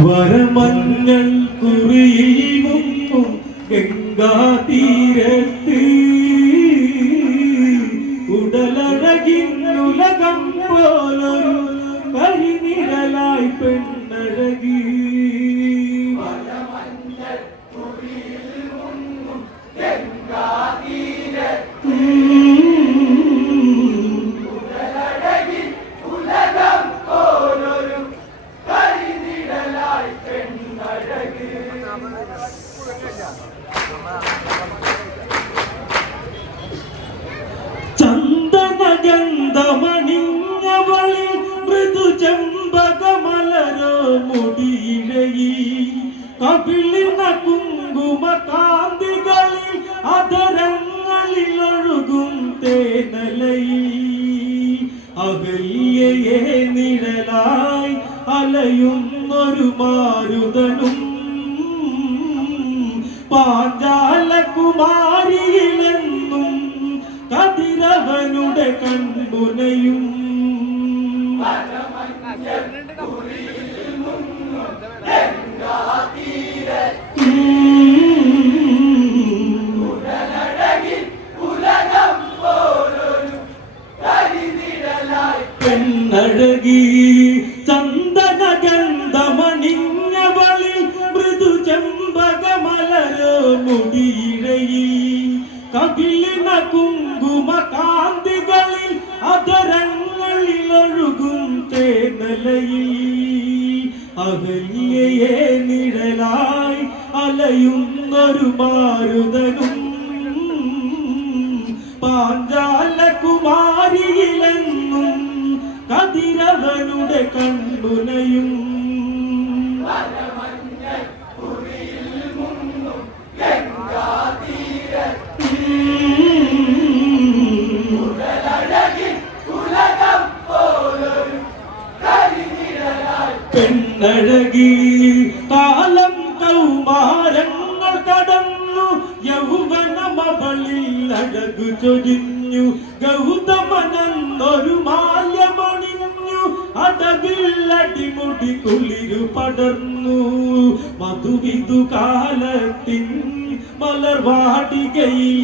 വരമഞ്ഞൾ കുറിയിൽ മുങ്ങും ഗംഗാതീരത്ത് ഉടലഴകിന്നുലകം പോലൊരു കരിനിഴലായി പെണ്ണഴകി. ചന്ദനഗന്ധമണിഞ്ഞവളിൽ മൃദുചെമ്പകമലരോ മുടിയിഴയി കവിളിന കുങ്കുമ കാന്തികളിൽ അധരങ്ങളിൽ ഒഴുകും തേനലയി അകല്യയെ നിഴലായി അലയുന്നൊരു മാരുതനും പാഞ്ചാലകുമാരിയിലെന്നും കതിരവനുടെ കൺമുനയും. പെണ്ണഴകി ചന്ദനഗന്ധമണിഞ്ഞവളിൽ മൃദുചെമ്പകമലരോ മുടിയിഴയി കവിളിന കുങ്കുമ കാന്തികളിൽ അധരങ്ങളിൽ ഒഴുകും തേനലയിൽ അകല്യയെ നിഴലായി അലയുന്നൊരു മാരുതനും പാഞ്ചാലകുമാരിയിലെന്നും കതിരവനുടെ കൺമുനയും. പെണ്ണഴകി കാലം കൗമാരങ്ങൾ കടന്നു യൗവനമവളിൽ അഴകു ചൊരിഞ്ഞു ഗൗതമനെന്നൊരു മാല്യമണിഞ്ഞു അടവിൽ അടിമുടി കുളിരു പടർന്നു മധുവിധു കാലത്തിൻ മലർവാടികയിൽ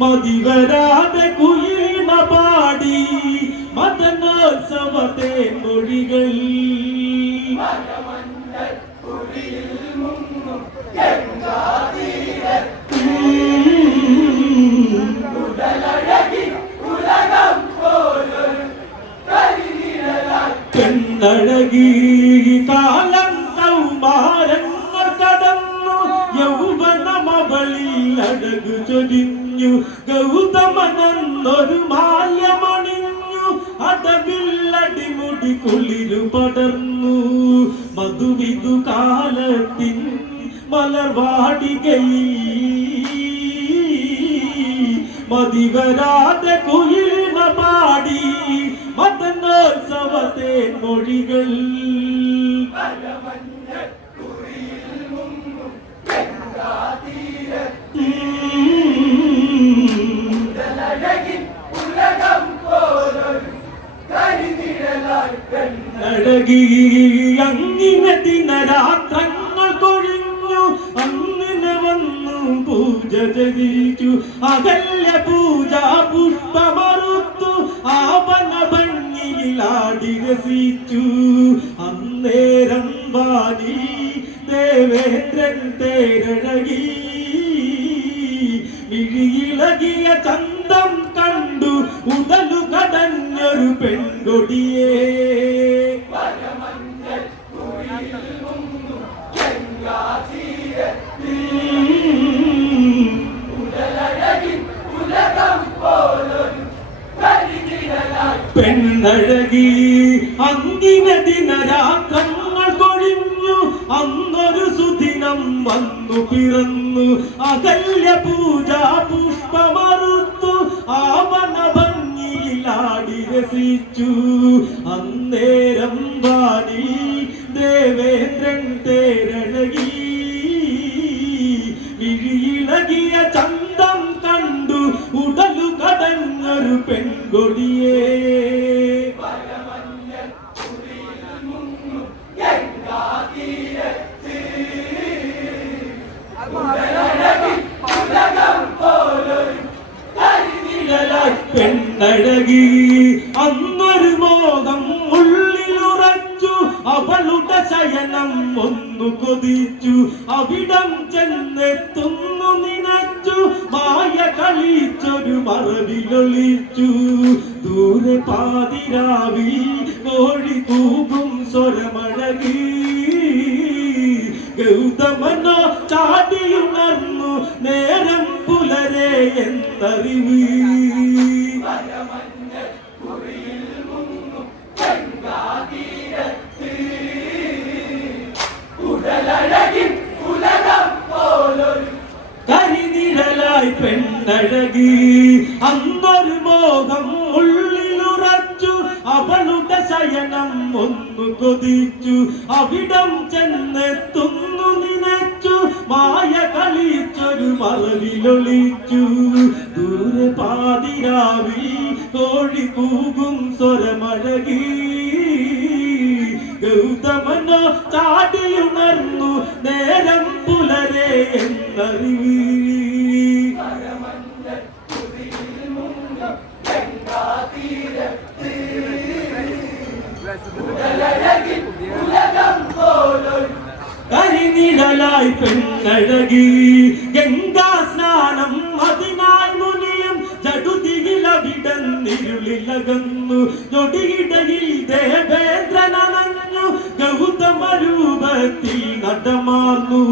മതിവരാതെ കുയിലിന പാടി മദനോത്സവത്തെ മൊഴികൾ. പെണ്ണഴകി കാലം കൗമാരങ്ങൾ കടന്നു യൗവനമവളിൽ അഴകു ചൊരിഞ്ഞു ഗൗതമനെന്നൊരു മാല്യമണിഞ്ഞു അടവിൽ അടിമുടി കുളിരു പടർന്നു മധുവിധു കാലത്തിൻ മലർവാടികയിൽ മതിവരാതെ കുയിലിന പാടി മദനോത്സവത്തെ മൊഴികൾ. പെണ്ണഴകി അങ്ങിനെ ദിനരാത്രങ്ങൾ കൊഴിഞ്ഞു അങ്ങിനെ വന്നു പൂജ ജയിച്ചു അകല്യ പൂജ പുഷ്പമറുത്തു ആവന ഭംഗിയിൽ ആടി രസിച്ചു അന്നേരം വാനി ദേവേന്ദ്രൻ തേരഴകി വിഴിയിളകിയ ചന്തം കണ്ടു ഉടലു കടഞ്ഞൊരു പെൺകൊടിയേ. പെണ്ണഴകി അന്തിനെ ദിനരാത്രങ്ങൾ കൊഴിഞ്ഞു അന്നൊരു സുദിനം വന്നു പിറന്നു അകല്യ പൂജ പുഷ്പമറുത്തു ആവന ഭംഗിയിൽ ആടി രസിച്ചു അന്നേരം വാനി ദേവേന്ദ്രൻ തേരഴകി വിഴിയിളകിയ ചന്തം കണ്ടു ഉടലു കടഞ്ഞൊരു പെൺകൊടിയേ. പെണ്ണഴകി അന്നൊരു മോഹം ഉള്ളിലുറച്ചു അവളുടെ ശയനം ഒന്നു കൊതിച്ചു അവിടം ചെന്നെത്തുന്നു നിനച്ചു മായ കളിച്ചൊരു മറവിലൊളിച്ചു ദൂരെ പാതിരാവിൽ കോഴി കൂകും സ്വരമഴകി ഗൗതമനോ ചാടിയുണർന്നു നേരം പുലരെ എന്നറിവ് കരിനിഴലായി പെണ്ണഴകി അന്നൊരു മോഹം ഉള്ളിലുറച്ചു അവളുടെ ശയനം ഒന്നു കൊതിച്ചു അവിടം ചെന്നെത്തുന്നു നിനച്ചു മായ കളിച്ചൊരു മറവിലൊളിച്ചു ദൂരെ പാതിരാവിൽ കോഴി കൂകും സ്വരമഴകി ഗൗതമനോ ചാടിയുണർന്നു നേരം പുലരെ എന്നറിവ് കരിനിഴലായി പെണ്ണഴകി ഗംഗാ സ്നാനം അതിനായി മുനിയും ചടുതിയിലവിടന്നിരുളിലകന്നു ഞൊടിയിടയിൽ ദേവേന്ദ്രനണഞ്ഞു ഗൗതമ രൂപത്തിൽ നടമാർന്നു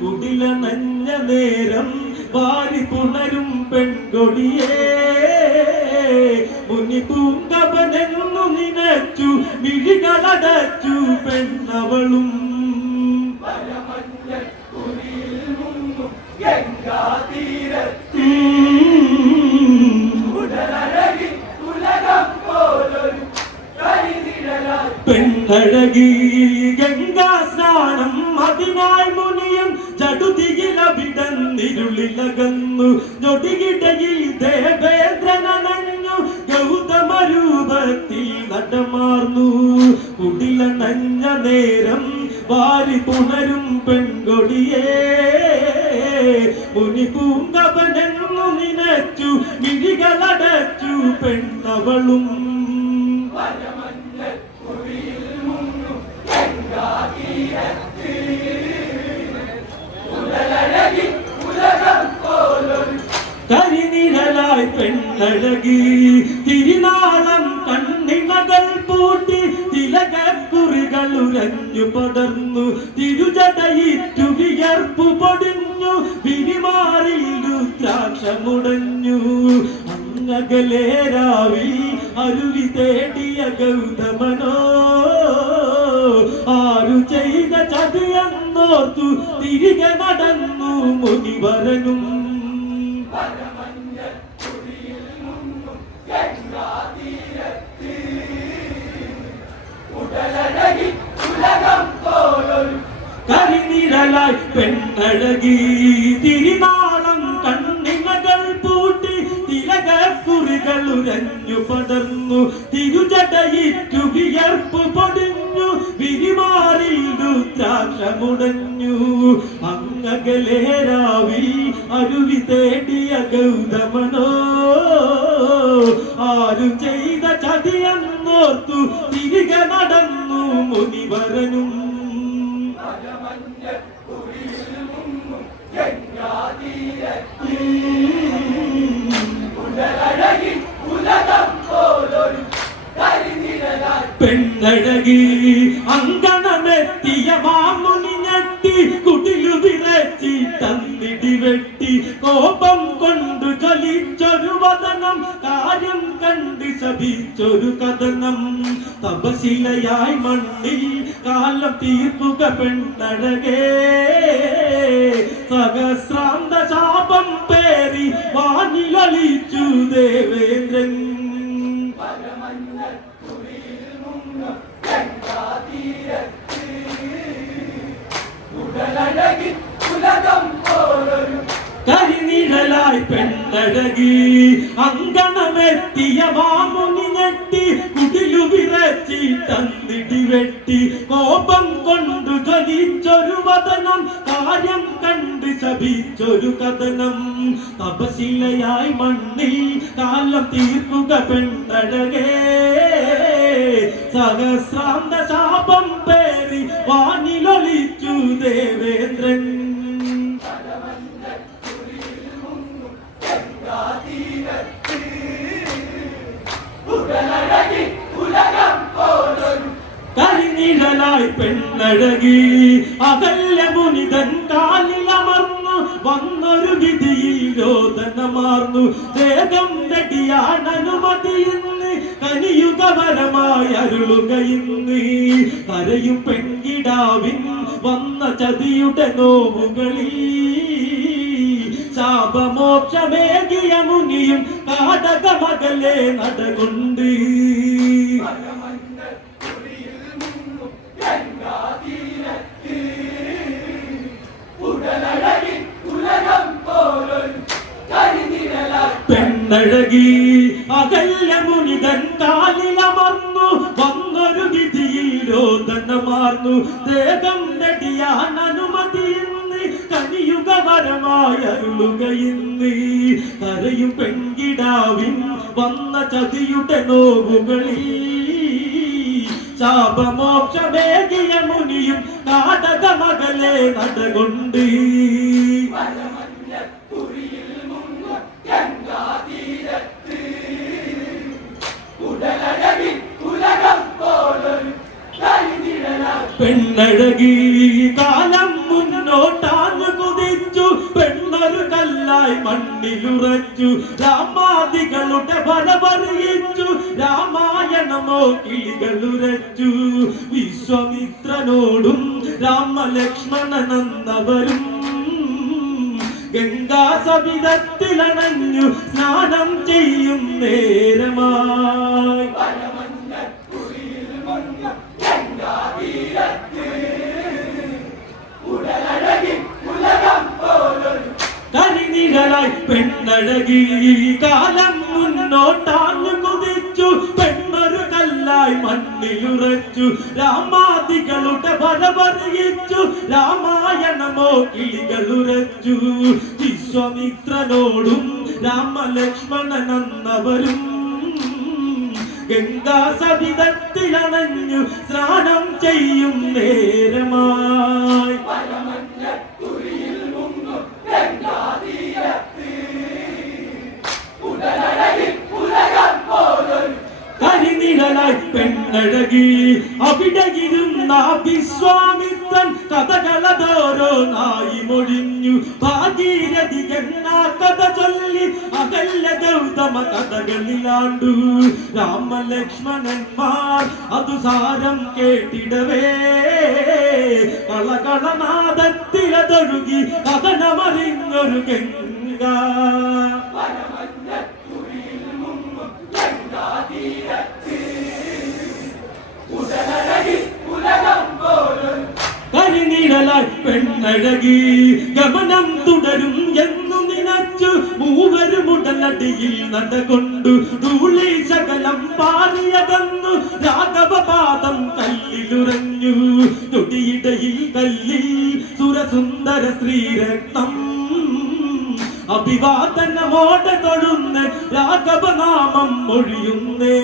കുടില നഞ്ഞ നേരം വാരി പുണരും പെൺകൊടിയേ മുനി പൂങ്കവനെന്നു നിനച്ചു മിഴികളടച്ചു പെണ്ണവളും പെണ്ണഴകി ഗംഗാ സ്നാനം അതിനായി മുനിയും ചടുതിയിലവിടന്നിരുളിലകന്നു ഞൊടിയിടയിൽ ദേവേന്ദ്രനണഞ്ഞു ഗൗതമ രൂപത്തിൽ നടമാർന്നു കുടില നഞ്ഞ നേരം വാരി പുണരും പെൺകൊടിയേ മുനി പൂങ്കവനെന്നു നിനച്ചു മിഴികളടച്ചു പെണ്ണവളും കരിനിഴലായി പെണ്ണഴകി തിരുനാളം കണ്ണിമകൾ പൂട്ടി തിലകക്കുറികൾ ഉരഞ്ഞു പടർന്നു തിരുജടയിട്ടു വിയർപ്പു പൊടിഞ്ഞു വിരിമാറിൽ രുദ്രാക്ഷമുടഞ്ഞു അങ്ങകലെ രാവിൽ അരുവി തേടിയ ഗൗതമനോ ആരു ചെയ്ത ചതിയെന്നോർത്തു തിരികെ നടന്നു മുനിവരനും കരിനിഴലായി പെണ്ണഴകി തിരുനാളം കണ്ണിമകൾ പൂട്ടി തിലകക്കുറികൾ ഉരഞ്ഞു പടർന്നു തിരുജടയിട്ടു വിയർപ്പു പൊടിഞ്ഞു വിരിമാറിൽ രുദ്രാക്ഷമുടഞ്ഞു അങ്ങകലെ രാവിൽ അരുവി തേടിയ ഗൗതമനോ ആരു ചെയ്ത ചതിയെന്നോർത്തു തിരികെ നടന്നു മുനിവരനും പെണ്ണഴകി അങ്കണമെത്തിയ മാമുനി ഞെട്ടി കുടിലു വിറച്ചി തന്നിടി വെട്ടി കോപം കൊണ്ടു ചലിച്ചൊരു വദനം കാര്യം കണ്ട് ശപിച്ചൊരു കഥനം തപശിലയായി മണ്ണിൽ കാലം തീർക്കുക പെണ്ണഴകേ സഹസ്രാന്ത ശാപം പേറി വാനിലളിച്ചു ദേവേന്ദ്രൻ കരിനിഴലായി പെണ്ണഴകി അങ്കണമെത്തിയ മാമുനി ഞെട്ടി കുടിലു വിറച്ചി തന്നിടി വെട്ടി കോപം കൊണ്ടു ജ്വലിച്ചൊരു വദനം കാര്യം കണ്ട് ശപിച്ചൊരു കഥനം തപശിലയായി മണ്ണിൽ കാലം തീർക്കുക പെണ്ണഴകേ സഹസ്രാന്ത ശാപം പേറി വാനിലൊളിച്ചു ദേവേന്ദ്രൻ കരിനിഴലായി പെണ്ണഴകി അകല്ല മുനിതൻ കാലിലമർന്നു വന്നൊരു വിധിയിൽ രോദനമാർന്നു ദേഹം നെടിയാൻ അനുമതിയിന്ന് കനിയുഗപരമായി അരുളുകയിന്ന് കരയും പെൺകിടാവിൻ വന്ന ചതിയുടെ നോവുകളിൽ ശാപമോക്ഷമേകിയ മുനിയും കാടകമകലെ നടകൊണ്ട് പെണ്ണഴകി അകല്ല മുനിതൻ കാലിലമർന്നു വന്നൊരു വിധിയിൽ രോദനമാർന്നു ദേഹം നെടിയാൻ അനുമതിയിന്ന് കനിയുഗപരമായി അരുളുകയിന്ന് കരയും പെൺകിടാവിൻ വന്ന ചതിയുടെ നോവുകളിൽ ശാപമോക്ഷമേകിയ മുനിയും കാടകമകലെ നടകൊണ്ട് പെണ്ണഴകി കാലം മുന്നോട്ടാഞ്ഞു കുതിച്ചു പെണ്ണൊരു കല്ലായി മണ്ണിലുറച്ചു രാമാദികളുടെ ഫലമറിയിച്ചു രാമായണമോ കിളികളുരച്ചു വിശ്വാമിത്രനോടും രാമലക്ഷ്മണനെന്നവരും ഗംഗാസവിധത്തിലണഞ്ഞു സ്നാനം ചെയ്യും നേരമായി കരിനിഴലായി പെണ്ണഴകി കാലം മുന്നോട്ടാഞ്ഞു കുതിച്ചു പെണ്ണൊരു കല്ലായി മണ്ണിലുറച്ചു രാമാദികളുടെ ഫലമറിയിച്ചു രാമായണമോ കിളികളുരച്ചു വിശ്വാമിത്രനോടും രാമലക്ഷ്മണനെന്നവരും ഗംഗാസവിധത്തിലണഞ്ഞു സ്നാനം ചെയ്യും നേരമായി കരിനിഴലായി പെണ്ണഴകി അവിടെ ഇരുന്ന വിശ്വാമിത്രൻ കഥകളതോരോന്നായി മൊഴിഞ്ഞു ഭാഗീരഥി ഗംഗാ കഥ ചൊല്ലി അകല്ല ഗൗതമ കഥകളിലാണ്ടു രാമലക്ഷ്മണന്മാർ അതു സാരം കേട്ടിടവേ കളകളനാദത്തിലതൊഴുകി കഥനമറിഞ്ഞൊരു ഗംഗ കരിനിഴലായി പെണ്ണഴകി ഗമനം തുടരും എന്നു നിനച്ചു മൂവരും ഉടനടിയിൽ നടകൊണ്ടു ധൂളി ശകലം പാറിയകന്നു രാഘവപാദം കല്ലിലുറഞ്ഞു തൊടിയിടയിൽ കല്ലിൽ സുരസുന്ദര ശ്രീരത്നം അഭിവാദനമോടെ തൊഴുന്ന രാഘവനാമം മൊഴിയുന്നേ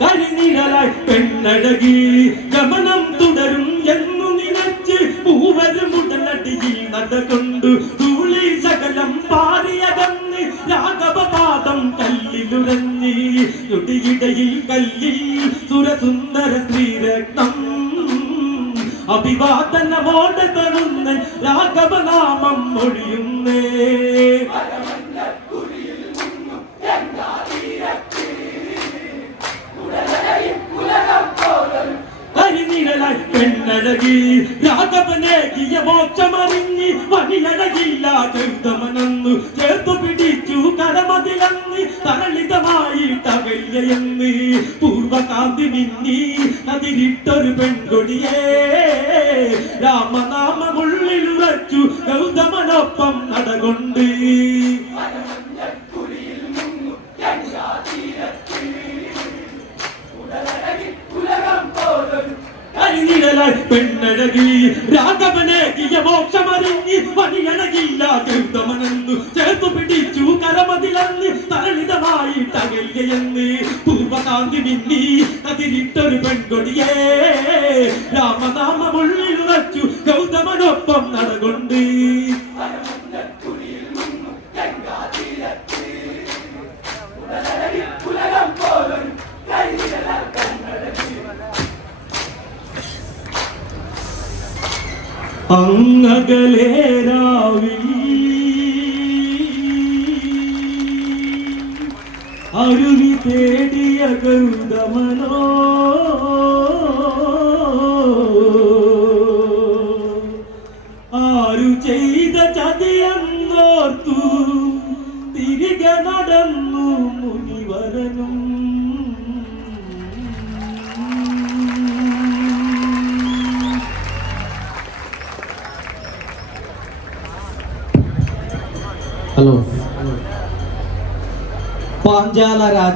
കരിനിഴലായി പെണ്ണഴകി ഗമനം തുടരും എന്നു നിനച്ച് പൂവരും ഉടനടിയിൽ നടകൊണ്ടു ധൂളി ശകലം പാറിയകന്ന് രാഘവപാദം കല്ലിലുറഞ്ഞി തൊടിയിടയിൽ കല്ലിൽ സുരസുന്ദര ശ്രീരത്നം അഭിവാദനമോടെ തൊഴുന്ന രാഘവനാമം മൊഴിയുന്നേ കരിനിഴലായി പെണ്ണഴകി രാഘവനേകിയ മോക്ഷമറിഞ്ഞി വനിയഴകില്ല ഗൗതമനന്നു ചേർത്തു പിടിച്ചു കരമതിലന്ന് തരളിതമായിട്ടകല്യയെന്ന് പൂർവകാന്തി മിന്നി അതിരിട്ടൊരു പെൺകൊടിയേ രാമനാമമുള്ളിലുറച്ചു ഗൗതമനൊപ്പം നടകൊണ്ട് നിഴലായി പെണ്ണഴകി രാഘവനേകിയ മോക്ഷമറിഞ്ഞ് വനിയഴകില്ല ഗൗതമനെന്നു ചേർത്തു പിടിച്ചു കരമതിലന്ന് തരളിതമായിട്ടകല്യെന്ന് പൂർവകാന്തി മിന്നി അതിരിട്ടൊരു പെൺകൊടിയേ രാമനാമമുള്ളിൽ ഉറച്ചു ഗൗതമനൊപ്പം നടകൊണ്ട് അങ്ങകലെ രാവിൽ അരുവി തേടിയ ഗൗതമനോ ആരു ചെയ്ത ചതിയെന്നോർത്തു തിരികെ നടന്നു മുനിവരനും ഹലോ പാഞ്ചാല രാജ